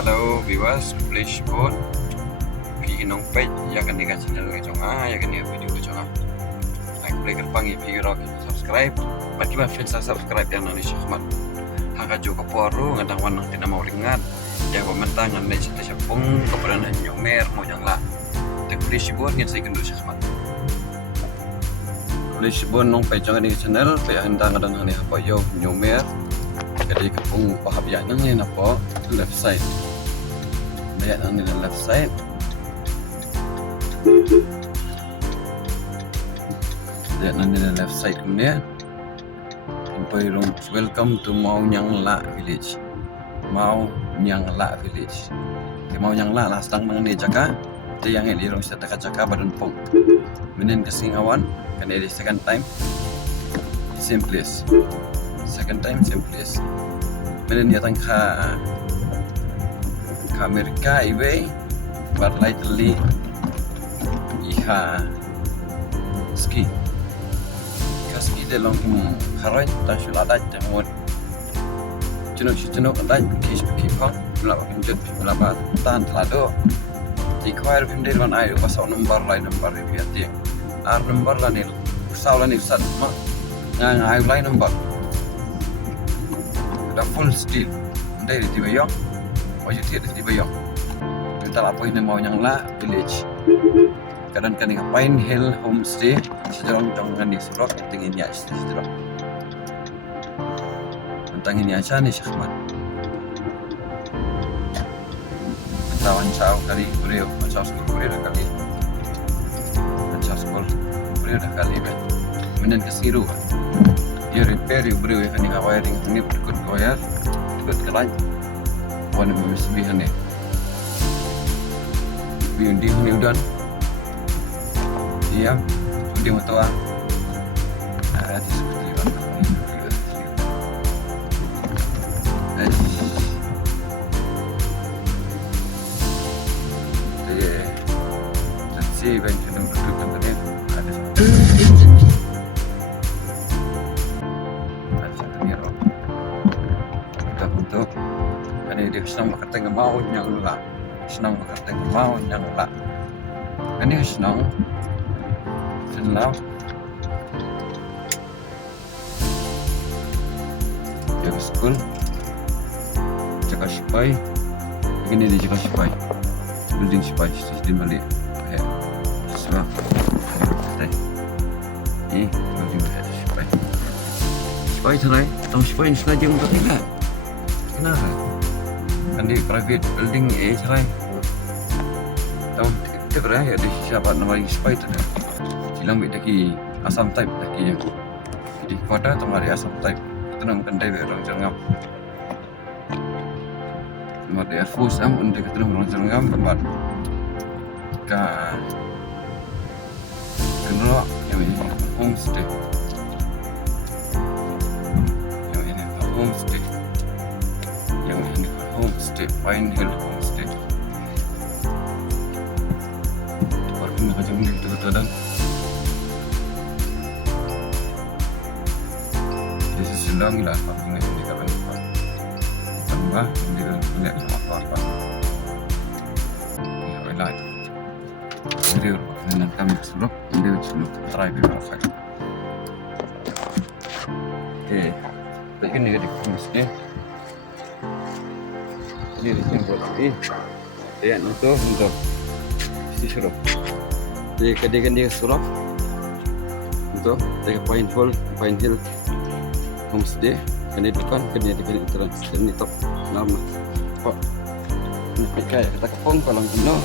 Hello viewers, please support Phi nong Peit ya kan dekat channel ke chonga ya kan video ke chonga. Like play kerpangi Phi rock subscribe. Bagi ma fans subscribe yang nani Syahmat. Haka juga poru ngadang wanang tina mau ringan. Ya komentar ngan dai cita syapung kepada nyomer mawnianglah. Tak please support ngan saya kendu Syahmat. Please support nong Peit chonga dekat channel Pei handang ngadang hani apa yo nyomer. Jadi kepung pahap ya nang ni napa left side. Lihat nang ni left side. Lihat nang ni left side kemudian. Sampai rong welcome to mawnianglah village. Mawnianglah village. Ke mawnianglah lah sedang mengenai jaka. Dia yang di rong setaka jaka badan pong. Menen kesingawan kan di second time. Same place. Second time same place. Menen datang ke Amerika ibe but lately ski de long harai ta shulada jamur chunuk andai kish kipang laba pinjut laba tan tlado di Khwai pindir wan ai pasau number line number riati ar number lanil usaulan ifsat ma ngang ai line number da full steel dari di bayong wajib tiada di bayong kita lapoin mawnianglah village kadang-kadang Pine Hill Homestay sejarah dengan di surok tingin ya sejarah tentang ini aja nih Syahmat tawan cau kali beliau macam sekolah beliau dah kali macam sekolah beliau dah kali menen kesiru dia repair beliau yang ini wiring ini berikut koyar ikut keran warna bersebihan ni biundi ni udan iya sudah mutua ada seperti itu jadi si bensin duduk tempat ada kita untuk ini dia senang berkata mawnianglah senang berkata mawnianglah ini senang now dia school jaga sipai ini dia jaga sipai building sipai sistem balik ya semua ini building sipai cerai tahu sipai sengaja untuk tidak kenapa kan di private building cerai tahu kita beraya di siapa nama sipai itu silang lagi asam type lagi yang di kota temari asam type itu nama kendai orang Jerngam tempat Air Force untuk kita orang Jerngam tempat ke kenal yang ini homestay yang ini homestay Pine Hill Homestay tempat ini macam ni betul-betul langi lah apa yang di dalam tambah di lihat apa-apa ya welai video dengan kami selok try beberapa oke begini di sini ini di sini buat ini dia untuk isi suruh dia kedekan dia suruh untuk dia Pine Hill Homestay kena depan kena depan terang ini top nama apa ini pakai kita kepong kolam kuno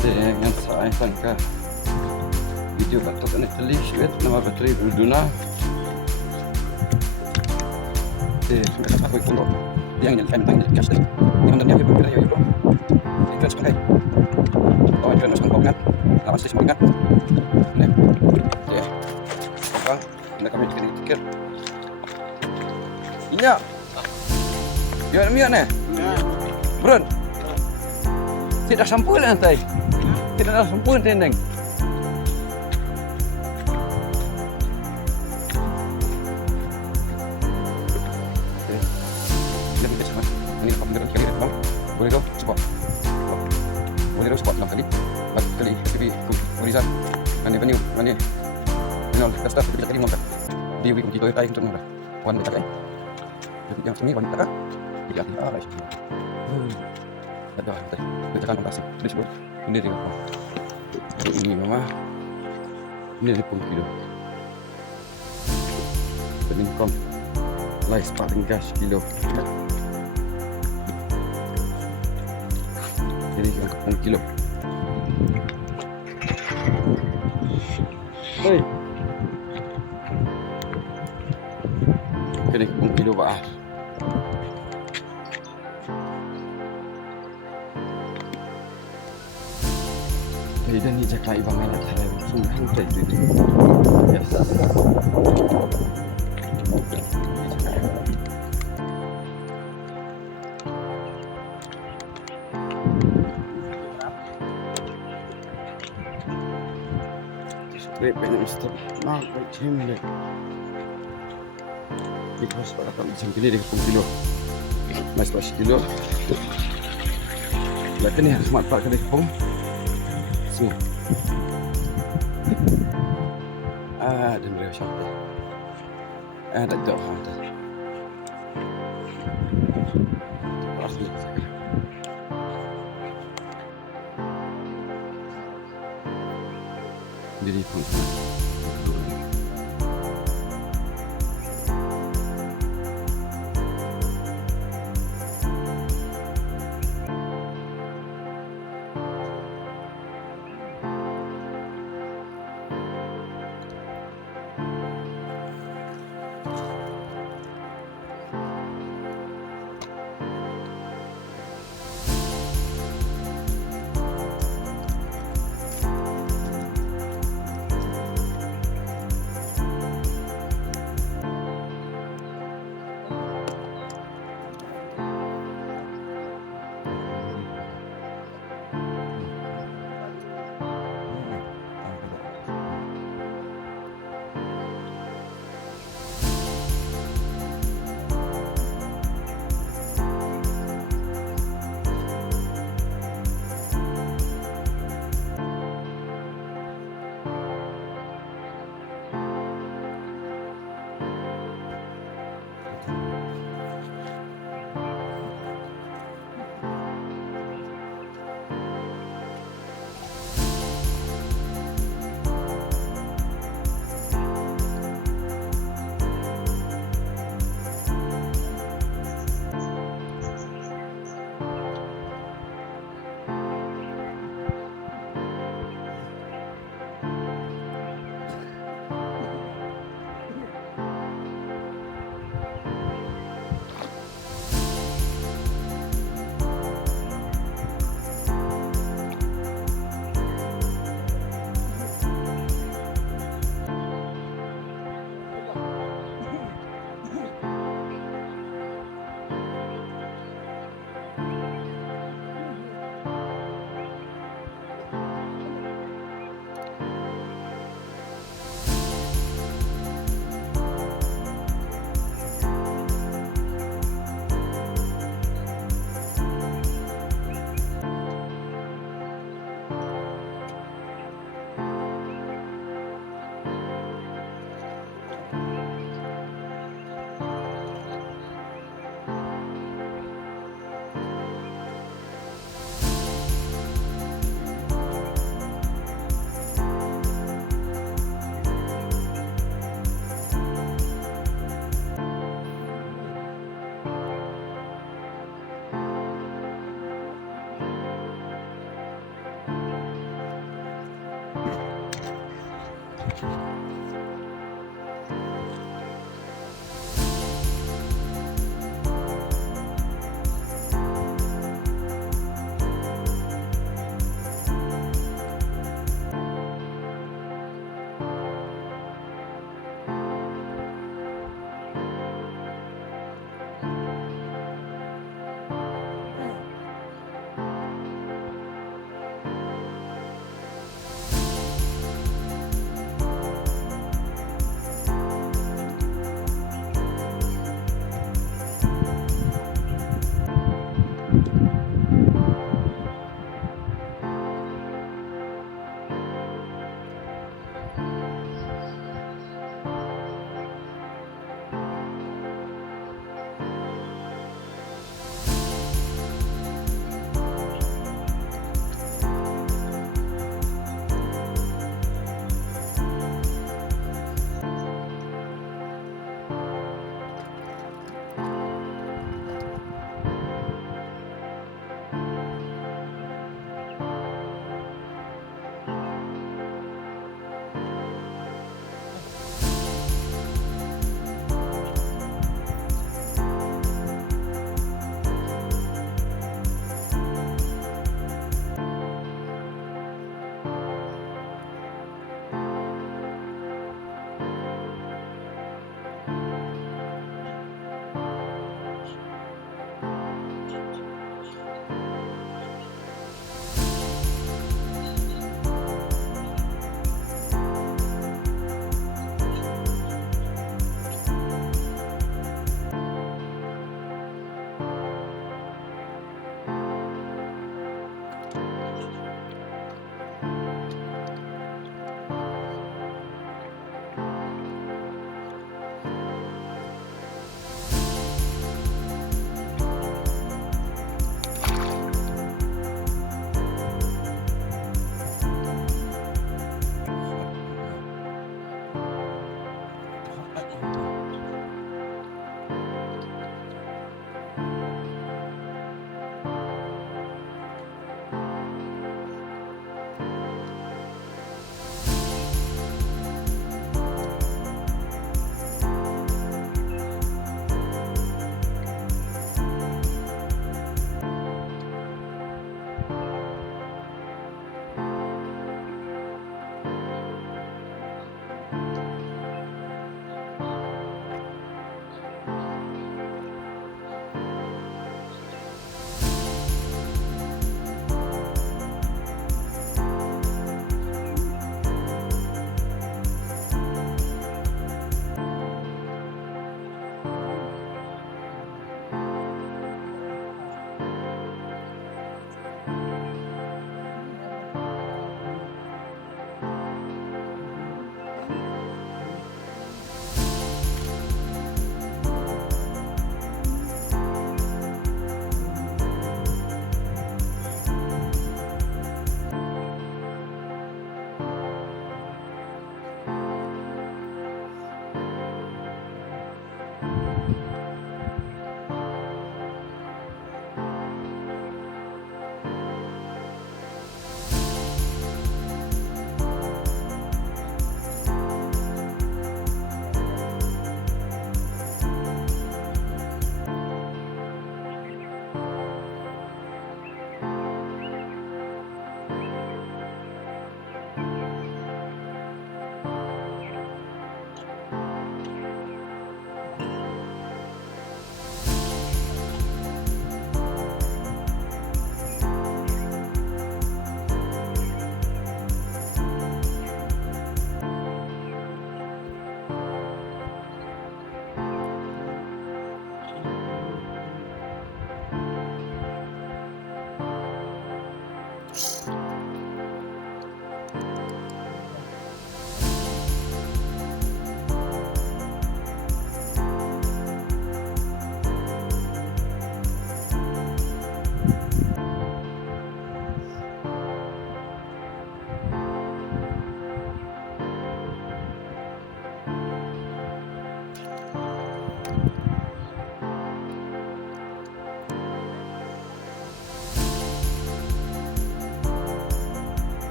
dengan saya sangka video batuk kena teli sweet nama bateri berduna sudah sampai kulo yang nyalakan tentang gas ni yang dan yang berbeda ya bro itu sebagai oh itu nak sangkaukan lawas semangat ya apa nak kami tikir iya gimana mian ni Bron tidak sempurna nanti tidak sempurna tendeng Ini apa benda kali bang? Boleh kau squat. Boleh kau squat 6 kali. 4 kali FTP horizon. Nanti venue nanti. Final dah start kita kali mengangkat. Dia beri kita air untuk mengangkat. Wan kita kan. Yang sini wan kita. Dia ada sini. Ada kita. Kita kan pasti. Disebut ini dia apa? Ini mama. Ini dia pun kilo. Ini kom. Live paling gas kilo. Jadi angkat kilo. Hei. Jadi kilo bah. Dan ni cakap ibang anak saya semua hantai itu. Biasa. Straight pengen stop. Nak macam ni. Because pada kami macam ni dia kilo. Mas 12 kilo. Lakin ni harus mantap kena pom. Sini. Ada mereka siapa? Ada jauh ada. Pasti. Jadi pun.